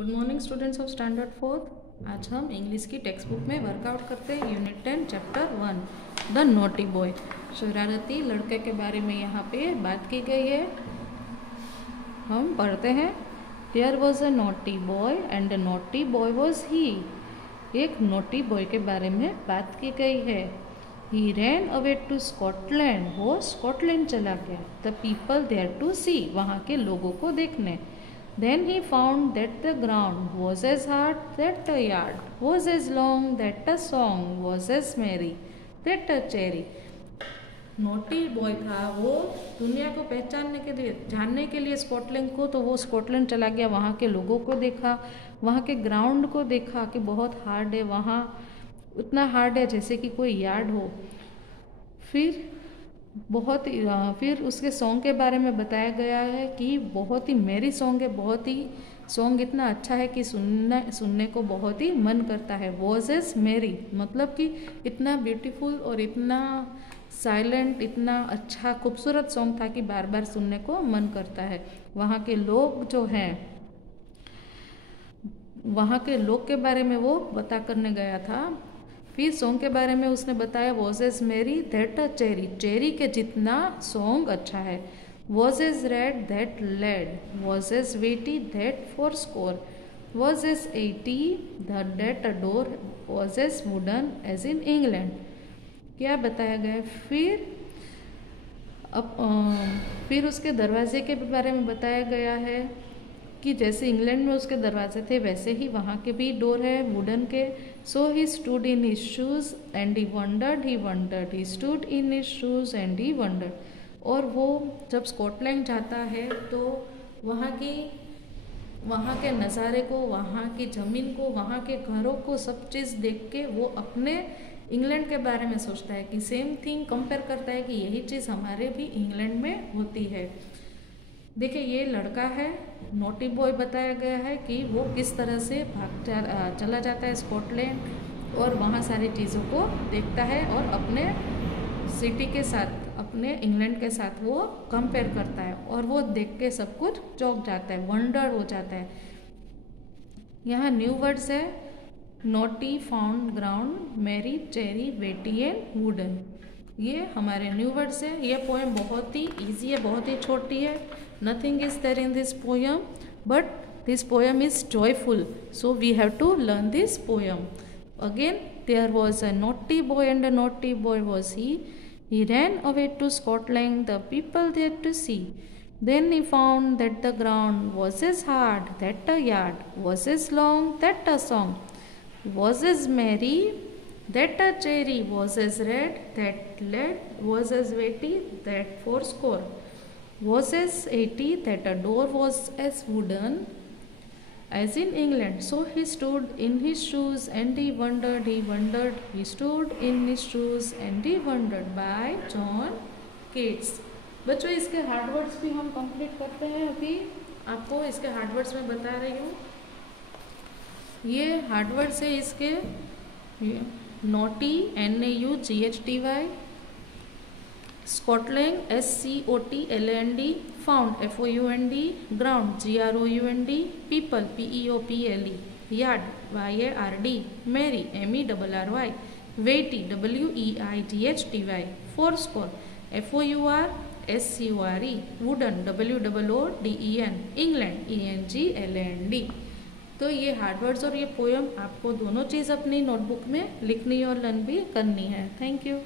Good morning students of standard 4th। आज हम English की टेक्स्ट बुक में वर्कआउट करते हैं unit 10 chapter 1 the naughty boy. शरारती लड़के के बारे में यहाँ पे बात की गई है। हम पढ़ते हैं। There was a naughty boy and the naughty boy was he. एक नॉटी बॉय के बारे में बात की गई है। ही रैन अवे टू स्कॉटलैंड। वो स्कॉटलैंड चला गया। द पीपल देयर टू सी। वहाँ के लोगों को देखने। Then he found that the ground was as hard that the yard was as long that the song was as merry that a cherry। Naughty boy था, वो दुनिया को पहचानने के लिए, जानने के लिए स्कॉटलैंड को, तो वो स्कॉटलैंड चला गया। वहाँ के लोगों को देखा, वहाँ के ग्राउंड को देखा कि बहुत हार्ड है, वहाँ उतना हार्ड है जैसे कि कोई यार्ड हो। फिर उसके सॉन्ग के बारे में बताया गया है कि बहुत ही मेरी सॉन्ग है, बहुत ही सॉन्ग इतना अच्छा है कि सुनने को बहुत ही मन करता है। वॉज एज मेरी मतलब कि इतना ब्यूटीफुल और इतना साइलेंट, इतना अच्छा खूबसूरत सॉन्ग था कि बार बार सुनने को मन करता है। वहाँ के लोग जो हैं, वहाँ के लोग के बारे में वो बता करने गया था। फिर सॉन्ग के बारे में उसने बताया was as merry that a cherry. Cherry के जितना सॉन्ग अच्छा है। Was as red that lead. Was as weighty that four score. Was as 80 that a door. Was as wooden as in England. क्या बताया गया। फिर उसके दरवाजे के बारे में बताया गया है कि जैसे इंग्लैंड में उसके दरवाजे थे वैसे ही वहाँ के भी डोर है वुडन के। So he stood in his shoes and he wondered he stood in his shoes and he wondered. और वो जब स्कॉटलैंड जाता है तो वहाँ के नज़ारे को, वहाँ की ज़मीन को, वहाँ के घरों को, सब चीज़ देख के वो अपने इंग्लैंड के बारे में सोचता है कि सेम थिंग कंपेयर करता है कि यही चीज़ हमारे भी इंग्लैंड में होती है। देखिए ये लड़का है, नोटी बॉय बताया गया है कि वो किस तरह से चला जाता है स्कॉटलैंड और वहाँ सारी चीज़ों को देखता है और अपने सिटी के साथ, अपने इंग्लैंड के साथ वो कंपेयर करता है और वो देख के सब कुछ चौंक जाता है, वंडर हो जाता है। यहाँ न्यू वर्ड्स है नोटी, फाउंड, ग्राउंड, मेरी, चेरी, वेटी एंड वुडन। ये हमारे न्यू वर्ड्स है। ये पोएम बहुत ही ईजी है, बहुत ही छोटी है। Nothing is there in this poem but this poem is joyful, so we have to learn this poem. Again there was a naughty boy and a naughty boy was he. He ran away to Scotland, the people there to see. Then he found that the ground was as hard that a yard was as long that a song was as merry that a cherry was as red that lead was as weighty that fourscore was as 80 that a door was as wooden as in England. So he stood in his shoes and he wondered, he stood in his shoes and he wondered by John Keats। बच्चों इसके hard words भी हम complete करते हैं। अभी आपको इसके hard words में बता रही हूँ। ये हार्ड वर्ड्स है इसके naughty NAUGHTY, Scotland SCOTLAND, found FOUND, ground GROUND, people PEOPLE, yard YARD, मेरी MERRY, वेटी WEIGHTY, four score FOUR SCORE, wooden WOODEN, England ENGLAND। तो ये हार्डवर्ड्स और ये पोएम आपको दोनों चीज़ अपनी नोटबुक में लिखनी और लर्न भी करनी है। Thank you.